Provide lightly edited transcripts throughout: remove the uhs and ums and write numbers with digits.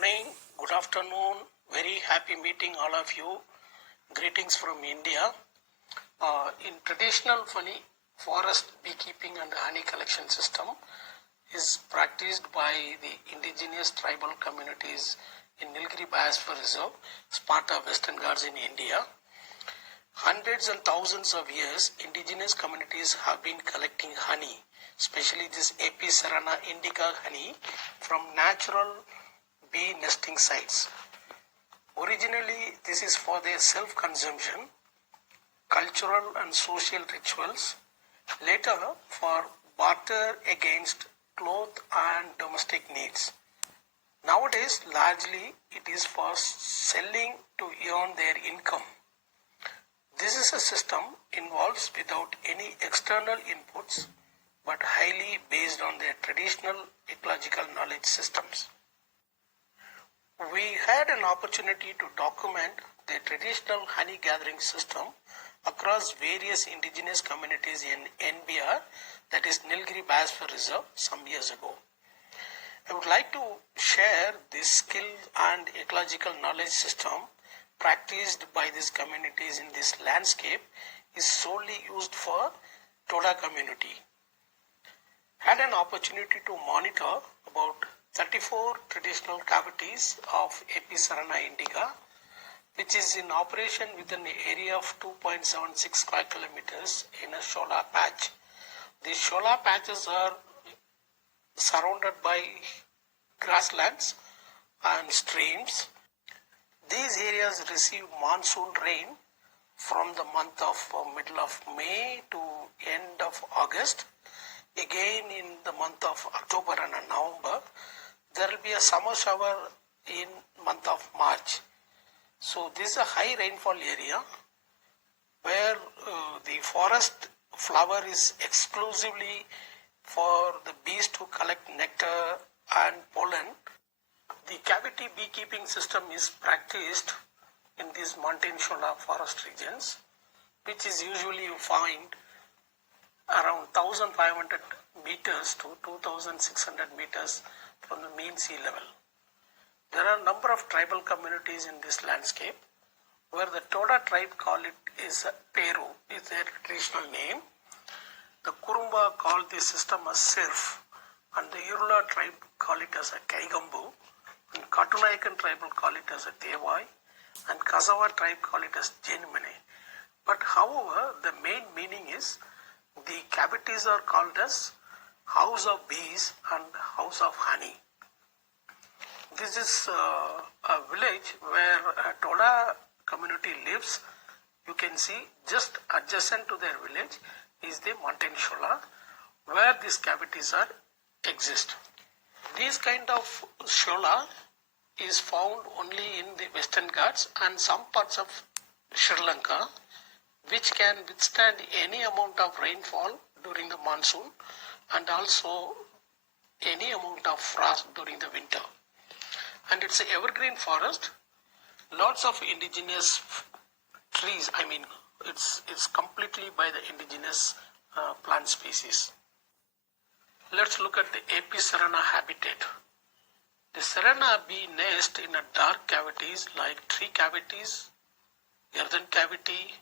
morning, good afternoon, very happy meeting all of you. Greetings from India. In traditional forest beekeeping and honey collection system is practiced by the indigenous tribal communities in Nilgiri Biosphere Reserve, Sparta Western Ghats in India. Hundreds and thousands of years, indigenous communities have been collecting honey, especially this Apis cerana indica honey, from natural bee nesting sites. Originally, this is for their self-consumption, cultural and social rituals, later for barter against cloth and domestic needs. Nowadays, largely it is for selling to earn their income. This is a system involves without any external inputs but highly based on their traditional ecological knowledge systems. We had an opportunity to document the traditional honey gathering system across various indigenous communities in NBR, that is Nilgiri Biosphere Reserve, some years ago. I would like to share this skill and ecological knowledge system practiced by these communities in this landscape is solely used for Toda community. Had an opportunity to monitor about 34 traditional cavities of Apis cerana indica, which is in operation within an area of 2.76 square kilometers in a shola patch. These shola patches are surrounded by grasslands and streams. These areas receive monsoon rain from the month of middle of May to end of August. Again in the month of October and November, there will be a summer shower in month of March. So this is a high rainfall area where the forest flower is exclusively for the bees to collect nectar and pollen. The cavity beekeeping system is practiced in these mountain shola forest regions, which is usually you find around 1500 meters to 2600 meters from the mean sea level. There are a number of tribal communities in this landscape where the Toda tribe call it is Peru, is their traditional name. The Kurumba call this system as Sirf, and the Irula tribe call it as a Kaigambu, and Katunaikan tribe will call it as a Tevai, and Kasawa tribe call it as Jenmane. But however, the main meaning is the cavities are called as house of bees and house of honey. This is a village where a Toda community lives. You can see just adjacent to their village is the mountain shola where these cavities are exist. This kind of shola is found only in the Western Ghats and some parts of Sri Lanka, which can withstand any amount of rainfall during the monsoon and also any amount of frost during the winter. And it's an evergreen forest, lots of indigenous trees. I mean, it's completely by the indigenous plant species. Let's look at the Apis cerana habitat. The cerana bee nest in a dark cavities like tree cavities, earthen cavity,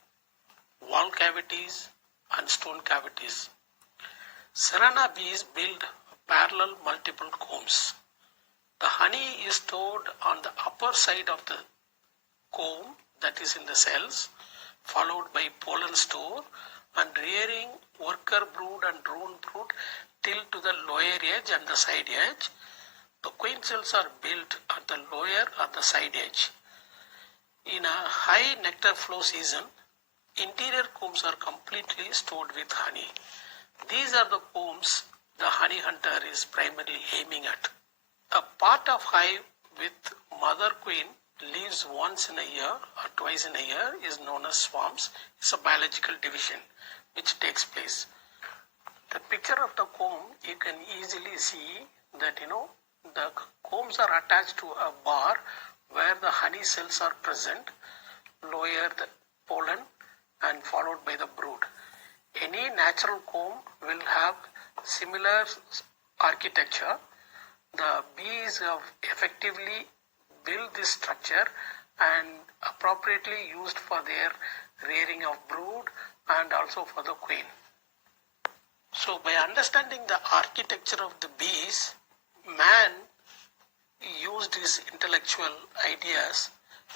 wall cavities, and stone cavities. Cerana bees build parallel multiple combs. The honey is stored on the upper side of the comb, that is in the cells, followed by pollen store and rearing worker brood and drone brood till to the lower edge and the side edge. The queen cells are built at the lower or the side edge. In a high nectar flow season, interior combs are completely stored with honey. These are the combs the honey hunter is primarily aiming at. A part of hive with mother queen leaves once in a year or twice in a year is known as swarms. It's a biological division which takes place. The picture of the comb, you can easily see that the combs are attached to a bar where the honey cells are present, lower the pollen and followed by the brood. Any natural comb will have similar architecture. The bees have effectively build this structure and appropriately used for their rearing of brood and also for the queen. So by understanding the architecture of the bees, man used his intellectual ideas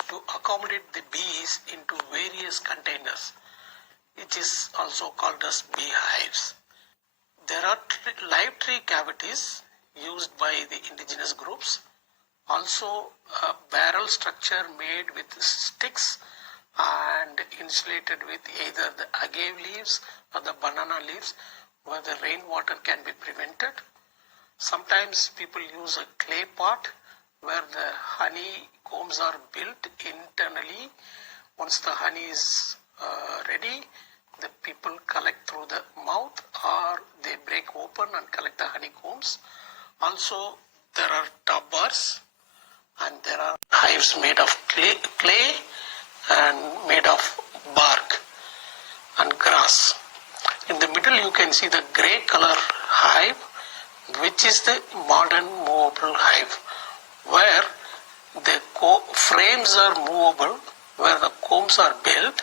to accommodate the bees into various containers, which is also called as beehives. There are live tree cavities used by the indigenous groups. Also a barrel structure made with sticks and insulated with either the agave leaves or the banana leaves where the rainwater can be prevented. Sometimes people use a clay pot where the honey combs are built internally. Once the honey is ready, the people collect through the mouth or they break open and collect the honeycombs. Also, there are top bars and there are hives made of clay and made of bark and grass. In the middle you can see the grey color hive, which is the modern movable hive, where the frames are movable, where the combs are built,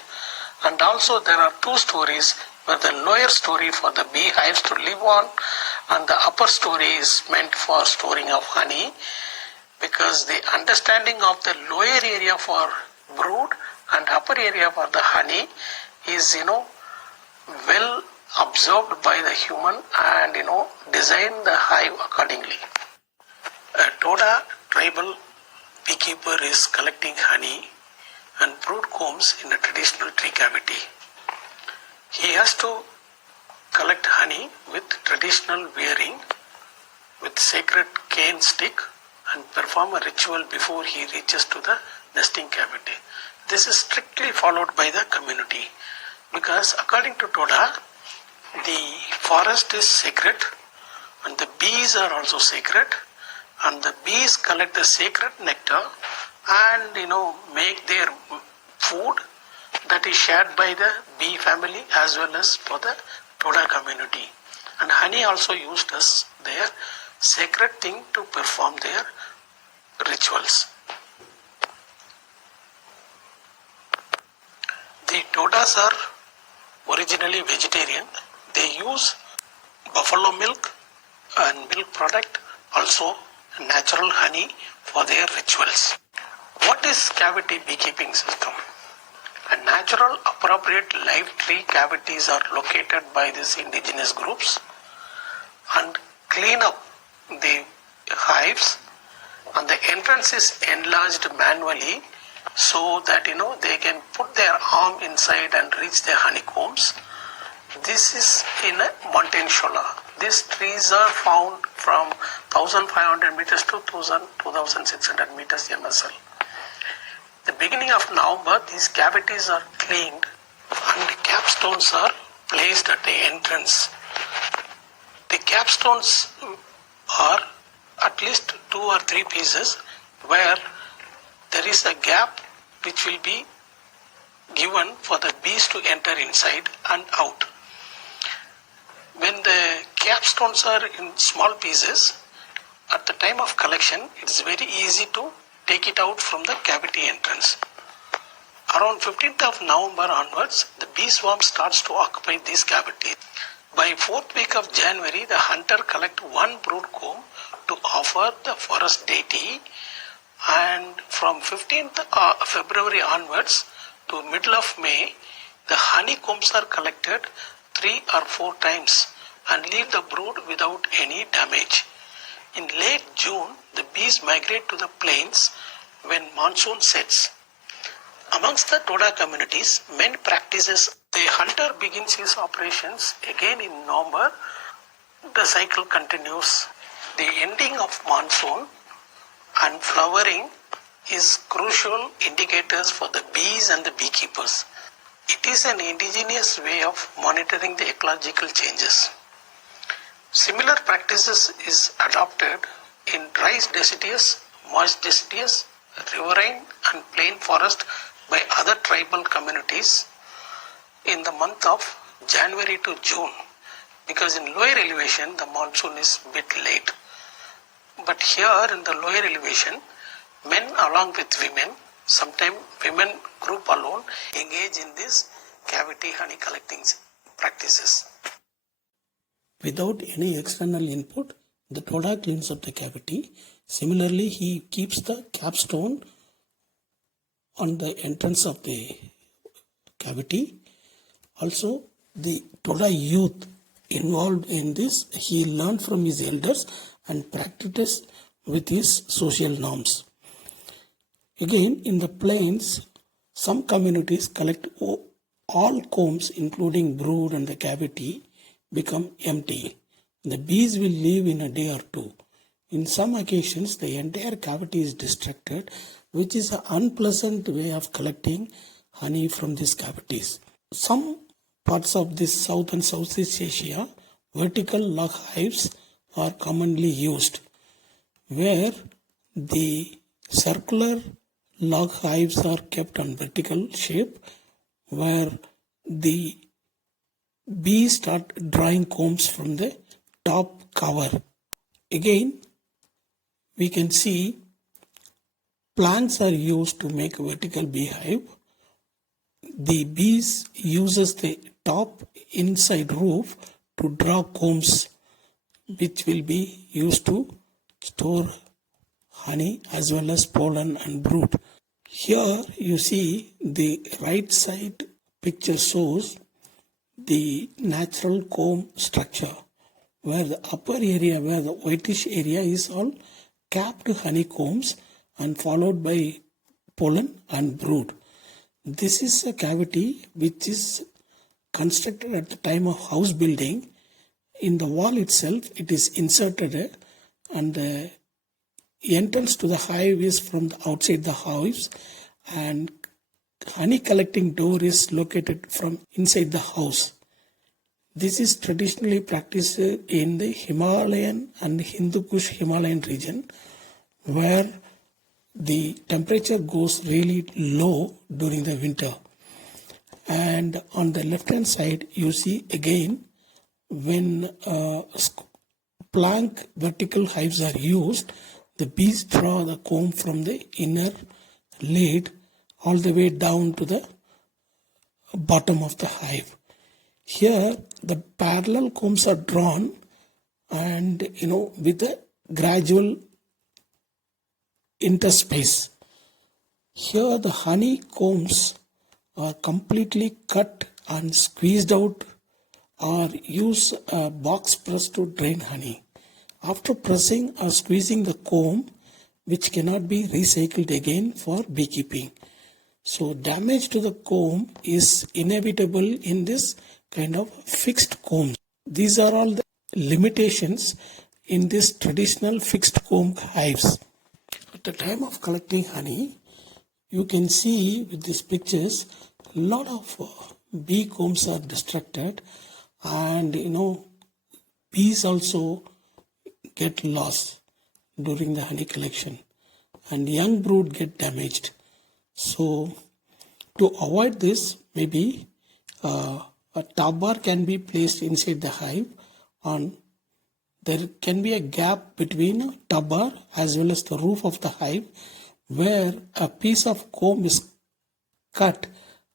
and also there are two stories where the lower story for the beehives to live on and the upper story is meant for storing of honey, because the understanding of the lower area for brood and upper area for the honey is well observed by the human and design the hive accordingly. A Toda tribal beekeeper is collecting honey and brood combs in a traditional tree cavity. He has to collect honey with traditional wearing with sacred cane stick and perform a ritual before he reaches to the nesting cavity. This is strictly followed by the community because according to Toda, the forest is sacred and the bees are also sacred, and the bees collect the sacred nectar and make their food that is shared by the bee family as well as for the Toda community. And honey also used as their sacred thing to perform their rituals. The Todas are originally vegetarian. They use buffalo milk and milk product, also natural honey for their rituals. What is cavity beekeeping system? A natural appropriate live tree cavities are located by these indigenous groups and clean up the hives, and the entrance is enlarged manually so that they can put their arm inside and reach their honeycombs. This is in a mountain shola. These trees are found from 1500 meters to 2600 meters MSL. The beginning of November, these cavities are cleaned and capstones are placed at the entrance. The capstones are at least 2 or 3 pieces where there is a gap which will be given for the bees to enter inside and out. When the capstones are in small pieces, at the time of collection, it is very easy to take it out from the cavity entrance. Around 15th of November onwards, the bee swarm starts to occupy these cavities. By 4th week of January, the hunter collect one brood comb to offer the forest deity, and from 15th February onwards to middle of May, the honeycombs are collected 3 or 4 times and leave the brood without any damage. In late June, the bees migrate to the plains when monsoon sets. Amongst the Toda communities, men practices. The hunter begins his operations again in November. The cycle continues. The ending of monsoon and flowering is crucial indicators for the bees and the beekeepers. It is an indigenous way of monitoring the ecological changes. Similar practices is adopted in dry deciduous, moist deciduous, riverine and plain forest by other tribal communities in the month of January to June, because in lower elevation the monsoon is a bit late. But here in the lower elevation, Men along with women, sometimes women group alone engage in this cavity honey collecting practices. Without any external input, the Toda cleans up the cavity. Similarly, he keeps the capstone on the entrance of the cavity. Also, the Toda youth involved in this, he learned from his elders and practiced with his social norms. Again, in the plains, some communities collect all combs, including brood and the cavity, become empty. The bees will leave in a day or two. In some occasions, the entire cavity is destructed, which is an unpleasant way of collecting honey from these cavities. Some parts of this South and Southeast Asia, vertical log hives are commonly used, where the circular log hives are kept on vertical shape, where the bees start drawing combs from the top cover. Again, we can see planks are used to make a vertical beehive. The bees uses the top inside roof to draw combs, which will be used to store honey as well as pollen and brood. Here you see the right side picture shows the natural comb structure, where the upper area, where the whitish area is all capped honeycombs and followed by pollen and brood. This is a cavity which is constructed at the time of house building. In the wall itself, it is inserted and the entrance to the hive is from the outside the hives, and honey collecting door is located from inside the house. This is traditionally practiced in the Himalayan and Hindu Kush Himalayan region, where the temperature goes really low during the winter. And on the left hand side, you see again when plank vertical hives are used, the bees draw the comb from the inner lid all the way down to the bottom of the hive. Here the parallel combs are drawn and with a gradual interspace. Here the honey combs are completely cut and squeezed out, or use a box press to drain honey. After pressing or squeezing the comb, which cannot be recycled again for beekeeping. So damage to the comb is inevitable in this kind of fixed combs. These are all the limitations in this traditional fixed comb hives. At the time of collecting honey, you can see with these pictures, a lot of bee combs are destructed, and bees also get lost during the honey collection, and young brood get damaged. So to avoid this, maybe a top bar can be placed inside the hive, and there can be a gap between a top bar as well as the roof of the hive, where a piece of comb is cut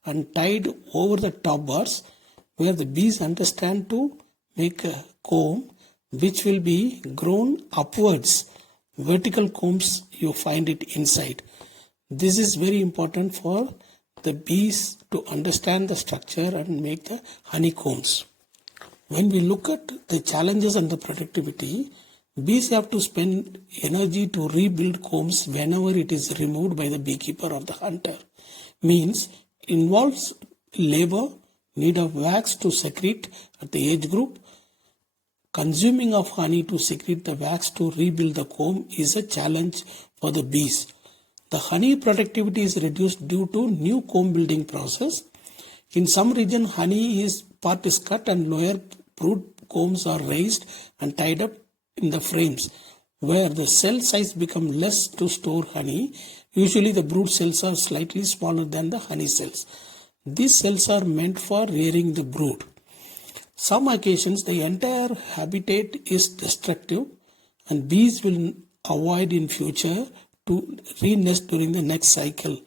and tied over the top bars, where the bees understand to make a comb which will be grown upwards. Vertical combs, you find it inside. This is very important for the bees to understand the structure and make the honeycombs. When we look at the challenges and the productivity, bees have to spend energy to rebuild combs whenever it is removed by the beekeeper or the hunter. Means involves labor, need of wax to secrete at the age group, consuming of honey to secrete the wax to rebuild the comb is a challenge for the bees. The honey productivity is reduced due to new comb building process. In some region, honey part is cut and lower brood combs are raised and tied up in the frames, where the cell size becomes less to store honey. Usually the brood cells are slightly smaller than the honey cells. These cells are meant for rearing the brood. Some occasions the entire habitat is destructive, and bees will avoid in future to re-nest during the next cycle.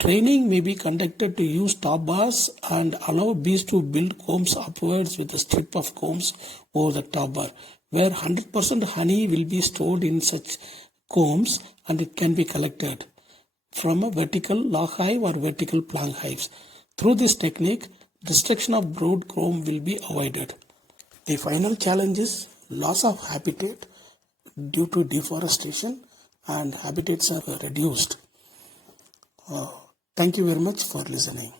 Training may be conducted to use top bars and allow bees to build combs upwards with a strip of combs over the top bar, where 100% honey will be stored in such combs and it can be collected from a vertical log hive or vertical plank hives. Through this technique, destruction of brood comb will be avoided. The final challenge is loss of habitat due to deforestation, and habitats are reduced. Thank you very much for listening.